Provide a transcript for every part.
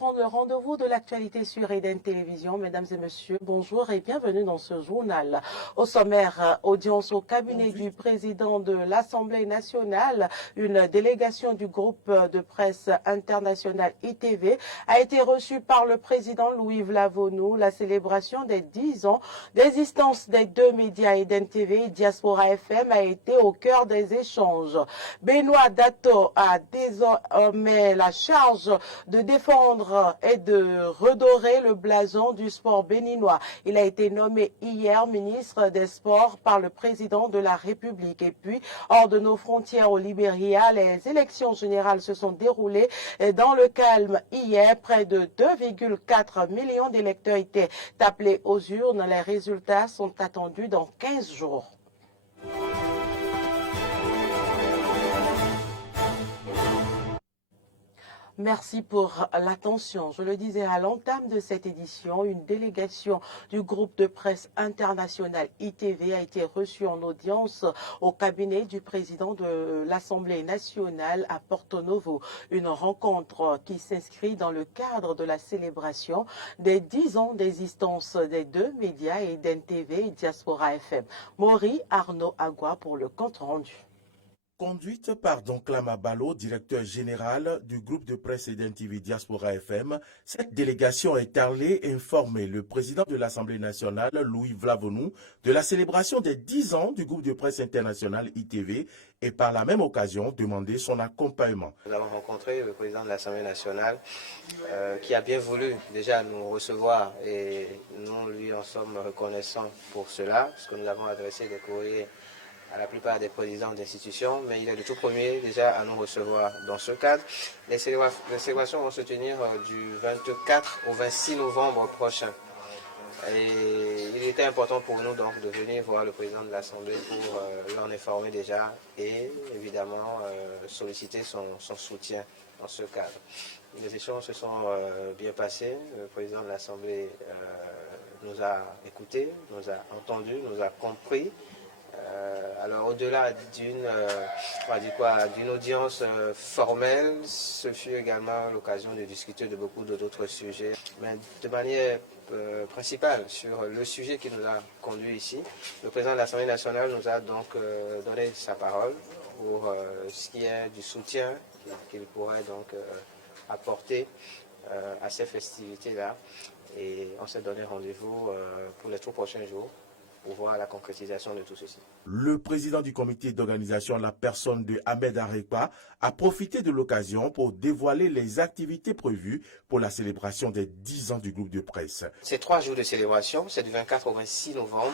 prendre le rendez-vous de l'actualité sur Eden Télévision. Mesdames et messieurs, bonjour et bienvenue dans ce journal. Au sommaire, audience au cabinet du président de l'Assemblée nationale. Une délégation du groupe de presse international ITV a été reçue par le président Louis Vlavonou. La célébration des 10 ans d'existence des deux médias Eden TV et Diaspora FM a été au cœur des échanges. Benoît Dato a désormais la charge de défendre et de redorer le blason du sport béninois. Il a été nommé hier ministre des Sports par le président de la République. Et puis, hors de nos frontières au Libéria, les élections générales se sont déroulées dans le calme hier. Près de 2,4 millions d'électeurs étaient appelés aux urnes. Les résultats sont attendus dans 15 jours. Merci pour l'attention. Je le disais à l'entame de cette édition, une délégation du groupe de presse international ITV a été reçue en audience au cabinet du président de l'Assemblée nationale à Porto Novo. Une rencontre qui s'inscrit dans le cadre de la célébration des 10 ans d'existence des deux médias, Eden TV et Diaspora FM. Maury Arnaud Agua pour le compte rendu. Conduite par Donclama Balo, directeur général du groupe de presse Eden TV Diaspora FM, cette délégation est allée informer le président de l'Assemblée nationale, Louis Vlavonou, de la célébration des 10 ans du groupe de presse international ITV et par la même occasion demander son accompagnement. Nous avons rencontré le président de l'Assemblée nationale qui a bien voulu déjà nous recevoir et nous lui en sommes reconnaissants pour cela, parce que nous avons adressé des courriers à la plupart des présidents d'institutions, mais il est le tout premier déjà à nous recevoir dans ce cadre. Les célébrations vont se tenir du 24 au 26 novembre prochain. Et il était important pour nous donc de venir voir le président de l'Assemblée pour l'en informer déjà et évidemment solliciter son soutien dans ce cadre. Les échanges se sont bien passés. Le président de l'Assemblée nous a écoutés, nous a entendus, nous a compris. Alors au-delà d'une audience formelle, ce fut également l'occasion de discuter de beaucoup d'autres sujets, mais de manière principale sur le sujet qui nous a conduit ici. Le président de l'Assemblée nationale nous a donc donné sa parole pour ce qui est du soutien qu'il pourrait donc apporter à ces festivités-là. Et on s'est donné rendez-vous pour les 3 prochains jours pour voir la concrétisation de tout ceci. Le président du comité d'organisation, la personne de Ahmed Arekpa, a profité de l'occasion pour dévoiler les activités prévues pour la célébration des 10 ans du groupe de presse. C'est 3 jours de célébration, c'est du 24 au 26 novembre.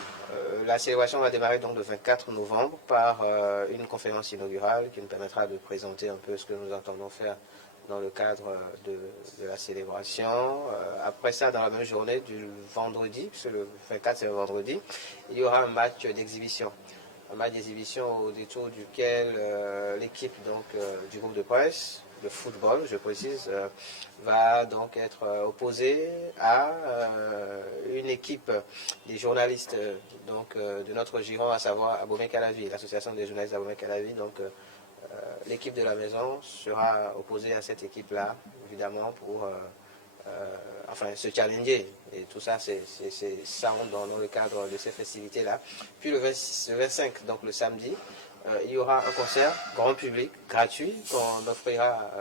La célébration va démarrer donc le 24 novembre par une conférence inaugurale qui nous permettra de présenter un peu ce que nous entendons faire dans le cadre de la célébration. Après ça, dans la même journée du vendredi, puisque le 24 c'est le vendredi, il y aura un match d'exhibition. Un match d'exhibition au détour duquel l'équipe du groupe de presse, de football, je précise, va donc être opposée à une équipe des journalistes de notre giron, à savoir Abomey Calavi, l'association des journalistes d'Abomey Calavi. L'équipe de la maison sera opposée à cette équipe-là, évidemment, pour se challenger. Et tout ça, c'est ça dans le cadre de ces festivités-là. Puis le 25, donc le samedi, il y aura un concert grand public, gratuit, qu'on offrira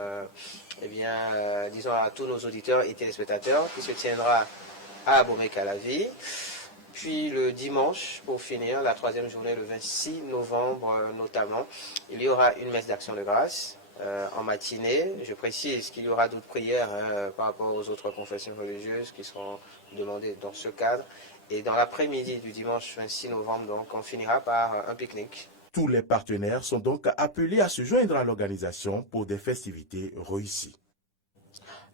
à tous nos auditeurs et téléspectateurs, qui se tiendra à Abomey Calavi. Puis le dimanche, pour finir, la 3e journée, le 26 novembre notamment, il y aura une messe d'action de grâce en matinée. Je précise qu'il y aura d'autres prières par rapport aux autres confessions religieuses qui seront demandées dans ce cadre. Et dans l'après-midi du dimanche 26 novembre, donc, on finira par un pique-nique. Tous les partenaires sont donc appelés à se joindre à l'organisation pour des festivités réussies.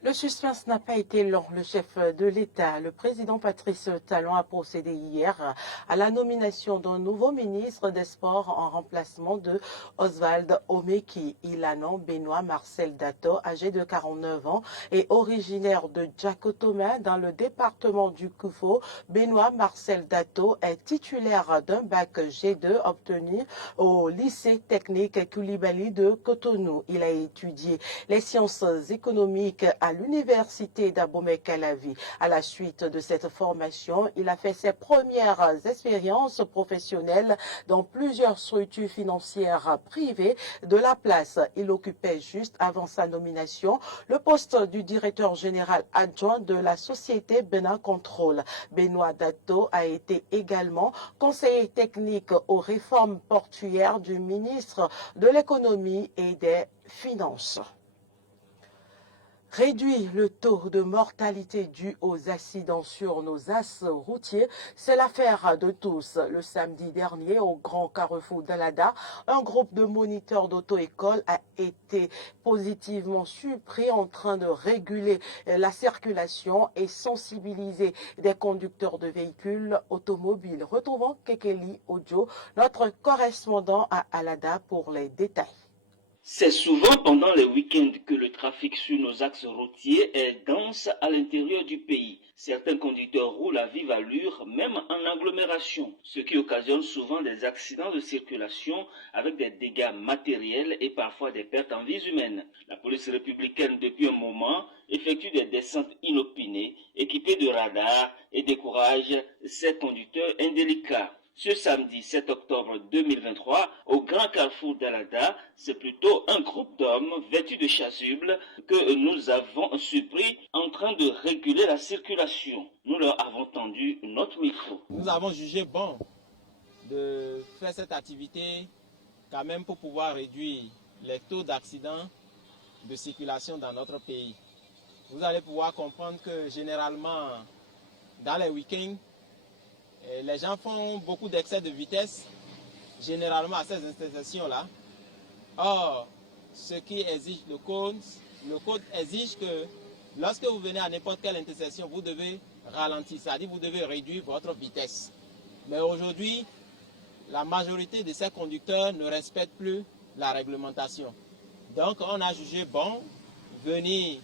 Le suspense n'a pas été long. Le chef de l'État, le président Patrice Talon, a procédé hier à la nomination d'un nouveau ministre des Sports en remplacement de Oswald Omeki. Il a nommé Benoît Marcel Dato, âgé de 49 ans et originaire de Djakotoma dans le département du Koufo. Benoît Marcel Dato est titulaire d'un bac G2 obtenu au lycée technique Koulibaly de Cotonou. Il a étudié les sciences économiques à à l'université d'Abomey-Calavi. À la suite de cette formation, il a fait ses premières expériences professionnelles dans plusieurs structures financières privées de la place. Il occupait juste avant sa nomination le poste du directeur général adjoint de la société Bénin Contrôle. Benoît Dato a été également conseiller technique aux réformes portuaires du ministre de l'Économie et des Finances. Réduire le taux de mortalité dû aux accidents sur nos axes routiers, c'est l'affaire de tous. Le samedi dernier, au Grand Carrefour d'Alada, un groupe de moniteurs d'auto-école a été positivement surpris en train de réguler la circulation et sensibiliser des conducteurs de véhicules automobiles. Retrouvons Kekeli Ojo, notre correspondant à Alada, pour les détails. C'est souvent pendant les week-ends que le trafic sur nos axes routiers est dense à l'intérieur du pays. Certains conducteurs roulent à vive allure, même en agglomération, ce qui occasionne souvent des accidents de circulation avec des dégâts matériels et parfois des pertes en vies humaines. La police républicaine, depuis un moment, effectue des descentes inopinées, équipées de radars et décourage ces conducteurs indélicats. Ce samedi 7 octobre 2023, au Grand Carrefour d'Alada, c'est plutôt un groupe d'hommes vêtus de chasubles que nous avons surpris en train de réguler la circulation. Nous leur avons tendu notre micro. Nous avons jugé bon de faire cette activité quand même pour pouvoir réduire les taux d'accidents de circulation dans notre pays. Vous allez pouvoir comprendre que généralement, dans les week-ends, les gens font beaucoup d'excès de vitesse, généralement à ces intersections-là. Or, ce qui exige le code exige que lorsque vous venez à n'importe quelle intersection, vous devez ralentir, c'est-à-dire vous devez réduire votre vitesse. Mais aujourd'hui, la majorité de ces conducteurs ne respectent plus la réglementation. Donc, on a jugé bon venir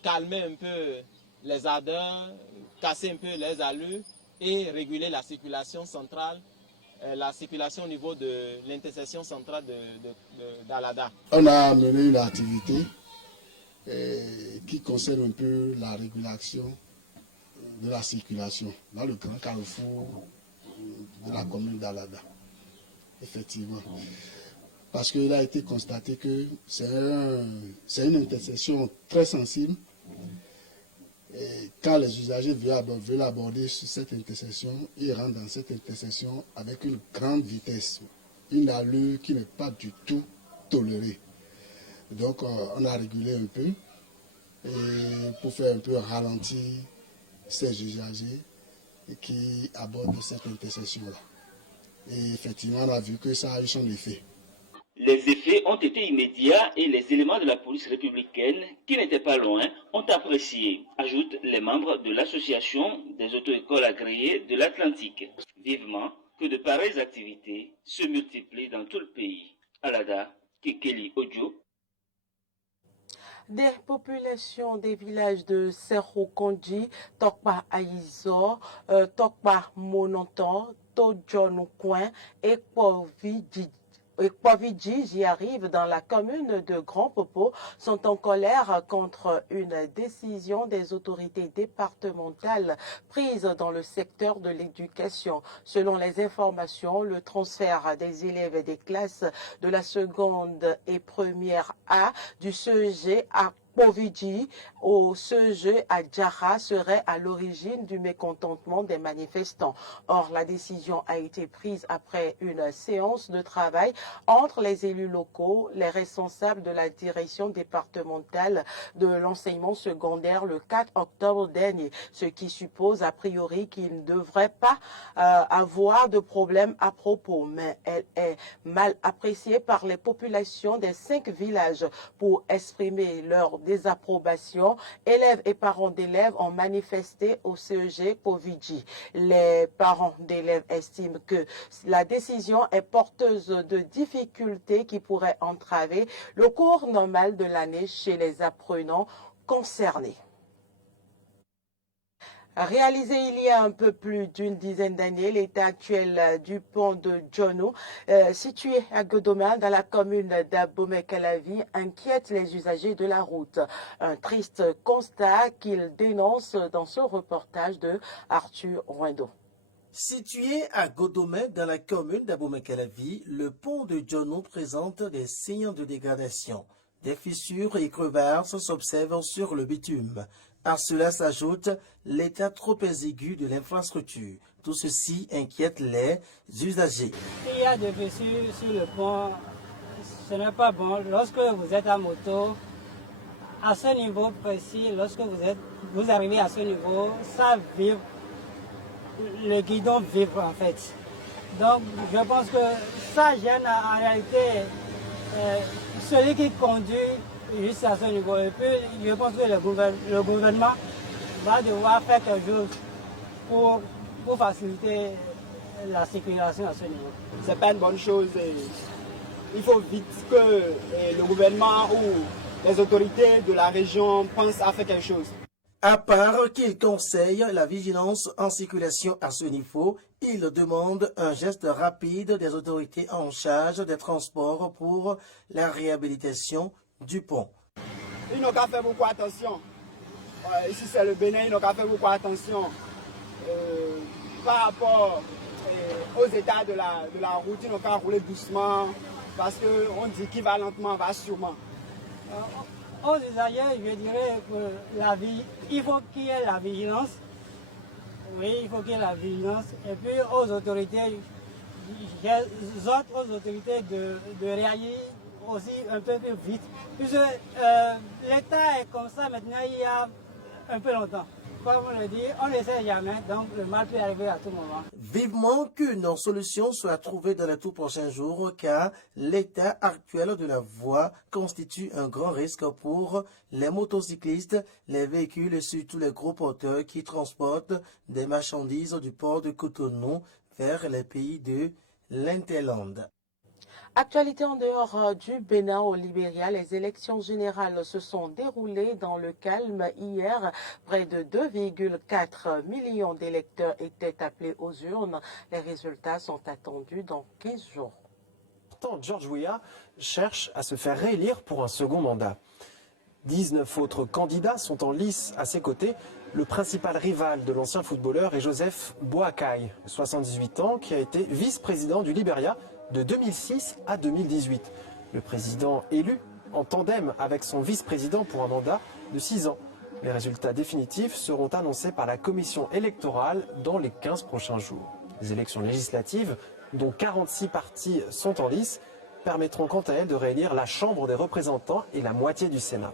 calmer un peu les ardeurs, casser un peu les allures et réguler la circulation centrale, la circulation au niveau de l'intersection centrale d'Alada. On a mené une activité qui concerne un peu la régulation de la circulation dans le grand carrefour de la commune d'Alada. Effectivement. Parce qu'il a été constaté que c'est une intersection très sensible. Et quand les usagers veulent aborder cette intersection, ils rentrent dans cette intersection avec une grande vitesse, une allure qui n'est pas du tout tolérée. Donc on a régulé un peu et pour faire un peu ralentir ces usagers qui abordent cette intersection-là. Et effectivement, on a vu que ça a eu son effet. Les effets ont été immédiats et les éléments de la police républicaine, qui n'étaient pas loin, ont apprécié, ajoutent les membres de l'association des auto-écoles agréées de l'Atlantique. Vivement que de pareilles activités se multiplient dans tout le pays. Alada, Kekeli Ojo. Des populations des villages de Serro-Kondi, Tokpa Aïzor, Tokpa Monontan, Tojonoukouin et Povidi, j'y arrive, dans la commune de Grand Popo, sont en colère contre une décision des autorités départementales prise dans le secteur de l'éducation. Selon les informations, le transfert des élèves et des classes de la seconde et première A du CEG à Povidi au CEG à Djara serait à l'origine du mécontentement des manifestants. Or, la décision a été prise après une séance de travail entre les élus locaux, les responsables de la direction départementale de l'enseignement secondaire le 4 octobre dernier, ce qui suppose a priori qu'il ne devrait pas avoir de problème à propos, mais elle est mal appréciée par les populations des 5 villages. Pour exprimer leur désapprobation, élèves et parents d'élèves ont manifesté au CEG Povidi. Les parents d'élèves estiment que la décision est porteuse de difficultés qui pourraient entraver le cours normal de l'année chez les apprenants concernés. Réalisé il y a un peu plus d'une dizaine d'années, l'état actuel du pont de Djonou, situé à Godomain, dans la commune d'Abomey-Calavi, inquiète les usagers de la route. Un triste constat qu'il dénonce dans ce reportage de Arthur Rouendo. Situé à Godomain, dans la commune d'Abomey-Calavi, le pont de Djonou présente des signes de dégradation. Des fissures et crevasses s'observent sur le bitume. À cela s'ajoute l'état trop exigu de l'infrastructure. Tout ceci inquiète les usagers. Il y a des fissures sur le pont, ce n'est pas bon. Lorsque vous êtes à moto, à ce niveau précis, lorsque vous arrivez à ce niveau, ça vibre, le guidon vibre en fait. Donc je pense que ça gêne en réalité celui qui conduit juste à ce niveau. Et puis, je pense que le gouvernement va devoir faire quelque chose pour faciliter la circulation à ce niveau. C'est pas une bonne chose. Il faut vite que le gouvernement ou les autorités de la région pensent à faire quelque chose. À part qu'il conseille la vigilance en circulation à ce niveau, il demande un geste rapide des autorités en charge des transports pour la réhabilitation du pont. Ils n'ont qu'à faire beaucoup attention. Ici c'est le Bénin, ils n'ont qu'à faire beaucoup attention par rapport aux états de la route. Ils n'ont qu'à rouler doucement parce qu'on dit qu'il va lentement, va sûrement. Aux usagers, je dirais que il faut qu'il y ait la vigilance. Oui, il faut qu'il y ait la vigilance. Et puis aux autorités, j'exhorte aux autorités de réagir aussi un peu plus vite. Puisque l'État est comme ça maintenant il y a un peu longtemps. Comme on le dit, on ne sait jamais, donc le mal peut arriver à tout moment. Vivement qu'une solution soit trouvée dans les tout prochains jours, car l'état actuel de la voie constitue un grand risque pour les motocyclistes, les véhicules et surtout les gros porteurs qui transportent des marchandises du port de Cotonou vers les pays de l'Interland. Actualité en dehors du Bénin au Libéria, les élections générales se sont déroulées dans le calme hier. Près de 2,4 millions d'électeurs étaient appelés aux urnes. Les résultats sont attendus dans 15 jours. Pourtant, George Weah cherche à se faire réélire pour un second mandat. 19 autres candidats sont en lice à ses côtés. Le principal rival de l'ancien footballeur est Joseph Boakai, 78 ans, qui a été vice-président du Libéria de 2006 à 2018. Le président élu en tandem avec son vice-président pour un mandat de 6 ans. Les résultats définitifs seront annoncés par la commission électorale dans les 15 prochains jours. Les élections législatives, dont 46 partis sont en lice, permettront quant à elles de réélire la Chambre des représentants et la moitié du Sénat.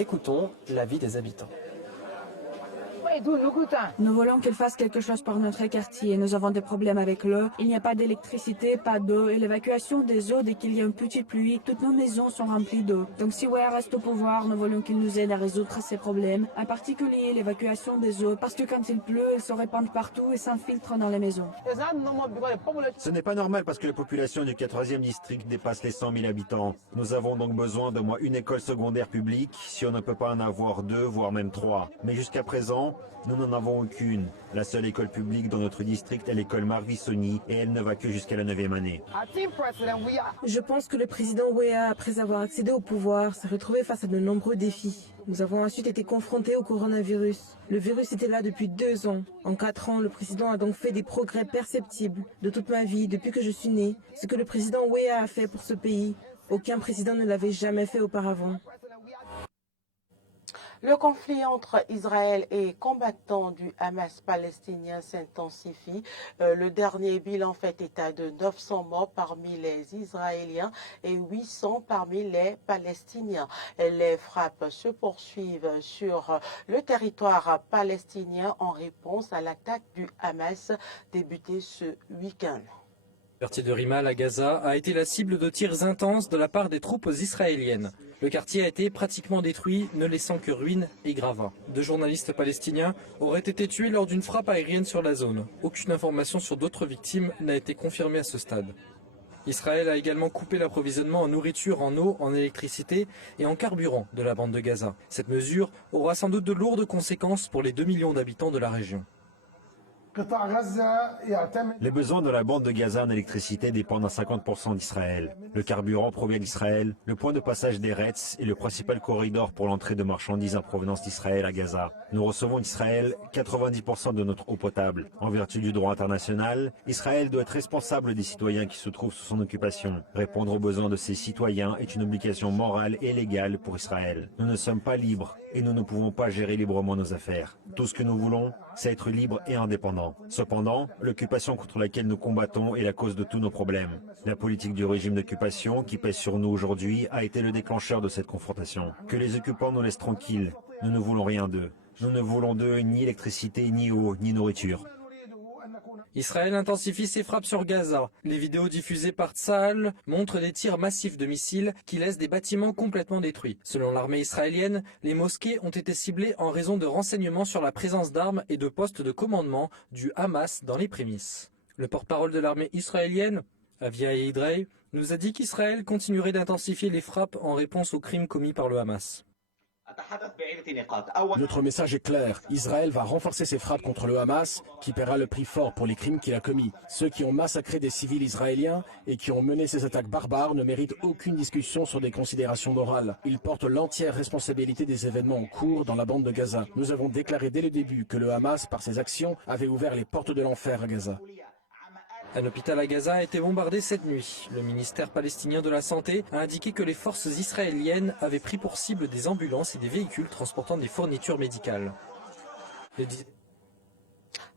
Écoutons l'avis des habitants. Nous voulons qu'il fasse quelque chose pour notre quartier. Nous avons des problèmes avec l'eau. Il n'y a pas d'électricité, pas d'eau et l'évacuation des eaux dès qu'il y a une petite pluie. Toutes nos maisons sont remplies d'eau. Donc si Weah reste au pouvoir, nous voulons qu'il nous aide à résoudre ces problèmes. En particulier l'évacuation des eaux parce que quand il pleut, elles se répandent partout et s'infiltrent dans les maisons. Ce n'est pas normal parce que la population du 4e district dépasse les 100 000 habitants. Nous avons donc besoin de moins une école secondaire publique si on ne peut pas en avoir 2, voire même 3. Mais jusqu'à présent, nous n'en avons aucune. La seule école publique dans notre district est l'école Marvisoni et elle ne va que jusqu'à la 9e année. Je pense que le président Weah, après avoir accédé au pouvoir, s'est retrouvé face à de nombreux défis. Nous avons ensuite été confrontés au coronavirus. Le virus était là depuis 2 ans. En 4 ans, le président a donc fait des progrès perceptibles. De toute ma vie, depuis que je suis née, ce que le président Weah a fait pour ce pays, aucun président ne l'avait jamais fait auparavant. Le conflit entre Israël et combattants du Hamas palestinien s'intensifie. Le dernier bilan fait état de 900 morts parmi les Israéliens et 800 parmi les Palestiniens. Les frappes se poursuivent sur le territoire palestinien en réponse à l'attaque du Hamas débutée ce week-end. Le quartier de Rimal à Gaza a été la cible de tirs intenses de la part des troupes israéliennes. Le quartier a été pratiquement détruit, ne laissant que ruines et gravats. 2 journalistes palestiniens auraient été tués lors d'une frappe aérienne sur la zone. Aucune information sur d'autres victimes n'a été confirmée à ce stade. Israël a également coupé l'approvisionnement en nourriture, en eau, en électricité et en carburant de la bande de Gaza. Cette mesure aura sans doute de lourdes conséquences pour les 2 millions d'habitants de la région. Les besoins de la bande de Gaza en électricité dépendent à 50% d'Israël. Le carburant provient d'Israël, le point de passage d'Eretz est le principal corridor pour l'entrée de marchandises en provenance d'Israël à Gaza. Nous recevons d'Israël 90% de notre eau potable. En vertu du droit international, Israël doit être responsable des citoyens qui se trouvent sous son occupation. Répondre aux besoins de ses citoyens est une obligation morale et légale pour Israël. Nous ne sommes pas libres et nous ne pouvons pas gérer librement nos affaires. Tout ce que nous voulons, c'est être libre et indépendant. Cependant, l'occupation contre laquelle nous combattons est la cause de tous nos problèmes. La politique du régime d'occupation qui pèse sur nous aujourd'hui a été le déclencheur de cette confrontation. Que les occupants nous laissent tranquilles, nous ne voulons rien d'eux. Nous ne voulons d'eux ni électricité, ni eau, ni nourriture. Israël intensifie ses frappes sur Gaza. Les vidéos diffusées par Tsahal montrent des tirs massifs de missiles qui laissent des bâtiments complètement détruits. Selon l'armée israélienne, les mosquées ont été ciblées en raison de renseignements sur la présence d'armes et de postes de commandement du Hamas dans les prémices. Le porte-parole de l'armée israélienne, Avia Idrei, nous a dit qu'Israël continuerait d'intensifier les frappes en réponse aux crimes commis par le Hamas. Notre message est clair. Israël va renforcer ses frappes contre le Hamas, qui paiera le prix fort pour les crimes qu'il a commis. Ceux qui ont massacré des civils israéliens et qui ont mené ces attaques barbares ne méritent aucune discussion sur des considérations morales. Ils portent l'entière responsabilité des événements en cours dans la bande de Gaza. Nous avons déclaré dès le début que le Hamas, par ses actions, avait ouvert les portes de l'enfer à Gaza. Un hôpital à Gaza a été bombardé cette nuit. Le ministère palestinien de la Santé a indiqué que les forces israéliennes avaient pris pour cible des ambulances et des véhicules transportant des fournitures médicales.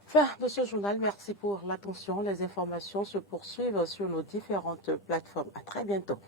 Fin de ce journal, merci pour l'attention. Les informations se poursuivent sur nos différentes plateformes. À très bientôt.